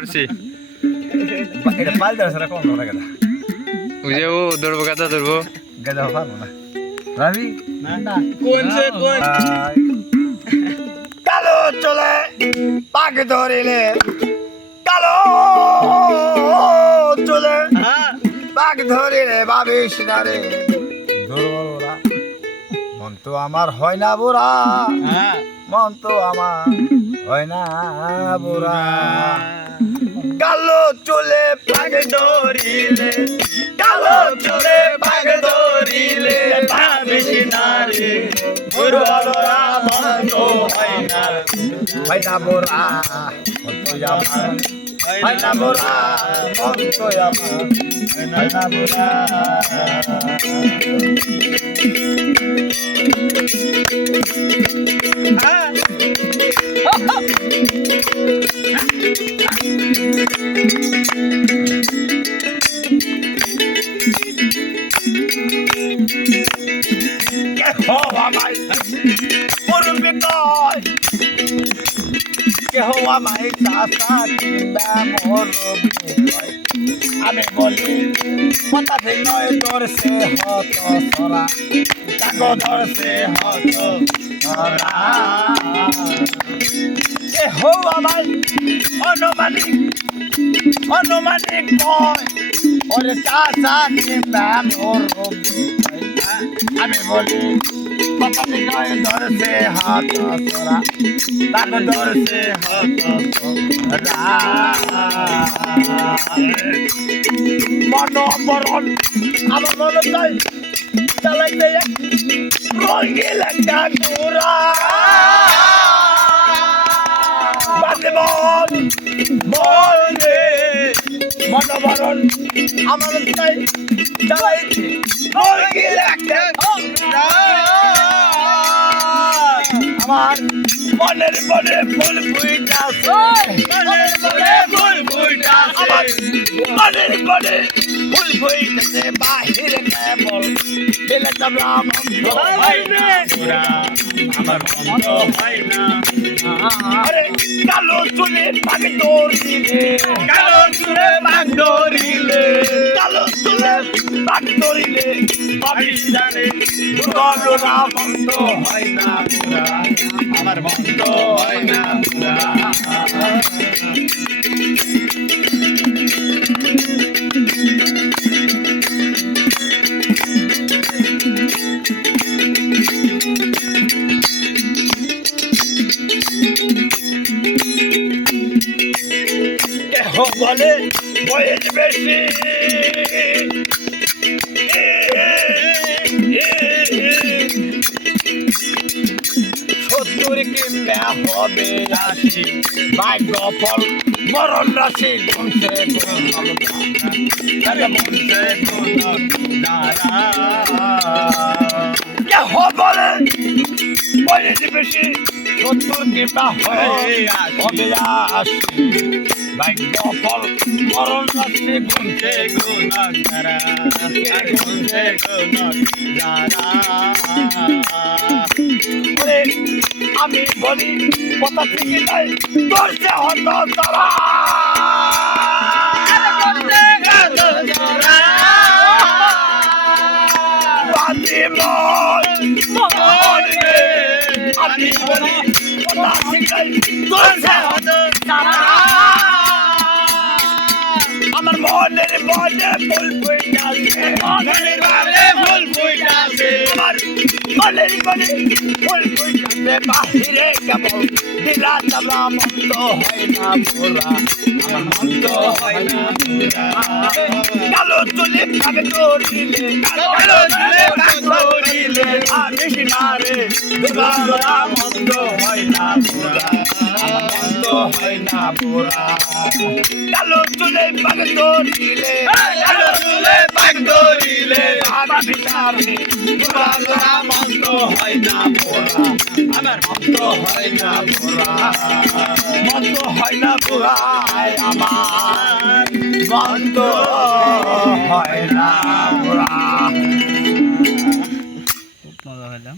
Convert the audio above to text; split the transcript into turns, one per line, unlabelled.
ধরছি
এটা পাল গেদা
ওই যে ও ধরবো গাদা ধরবো
গেদা না। রাবি?
কোন সে কোন?
কালো চলে পাক ধরিলে। কালো চলে
হ্যাঁ।
পাক ধরিলে ভাবিস না রে। মন তো আমার হয় না বুড়া।
হ্যাঁ।
মন তো আমার হয় না বুড়া। কালো চলে পাক ধরিলে কালো চলে পাক ধরিলে,
ভাবিস না রে দুর্বলরা মন তো হয় না।
হয় না বুড়া মন তো আমার, হয় না বুড়া মন তো আমার, হয় না বুড়া কেহ কেহ আমায় চাষা কিংবা মোর আমি বলি ঠিক নয় সে হত সরা তাকে ধরছে হত সরা কেহ আমায় অনুমানিক অনুমানিক কয় ওরে চাষা কিংবা মোর আমি বলি কথা ধরছে হাত সরা তাকে ধরছে হাত মন বরণ আমার মনে চাই চালাইতে রঙিল একটা ঘোড়া বাদে বল রে মন আমার চাই চালাইতে। রঙিল একটা ঘোড়া। আমার মনের মনে ফুল ফুইটাছে। মনের মনে ফুল আমার মনের মনে ফুল ফুইটাছে বাহিরে কেবল। বেলা চামড়া বন্ধ হয় না।
আমার বন্ধ হয় না।
আরে কালো চুলে পাকে দৌড়িলে
কালো চুরে বাগ ধরিলে
কালো চুলে পাকে দৌড়িলে
ভাবিস না রে
দুর্গা বন্ধ
হয় না আমার বন্ধ
বলে বয়স বেশি? কিংবা হবে রাশি ভাগ্য ফল মরণ রাশি গুনছে
কোন দাঁড়া
কেহ বলে বয়স বেশি সত্য কিংবা হয়ে হবে ফল মরণ রাশি গুনছে করে আমি বলি কথা থেকে নাই ধরছে হত তারা। মনে ফুল যাচ্ছে মনের মনে ফুল আমার মনের মনে ফুল যাচ্ছে বাহিরে কেবল দিলা চামড়া মন্দ হয় না পোড়া আমার মন্দ হয় না কালো চুলে ভাগে ধরিলে কালো চুলে ভাগে ধরিলে আমি সিনারে দুর্গা মন্দ হয় না মন্দ হয় পোড়া কালো চুলে ভাগে ধরিলে কালো চুলে ভাগে ধরিলে আমি সিনারে দুর্গা মন্দ হয় না পোড়া আমার মন্দ হয় না পোড়া মন্দ হয় না পোড়া আমার মন্দ হয় না পোড়া
মজা হইলাম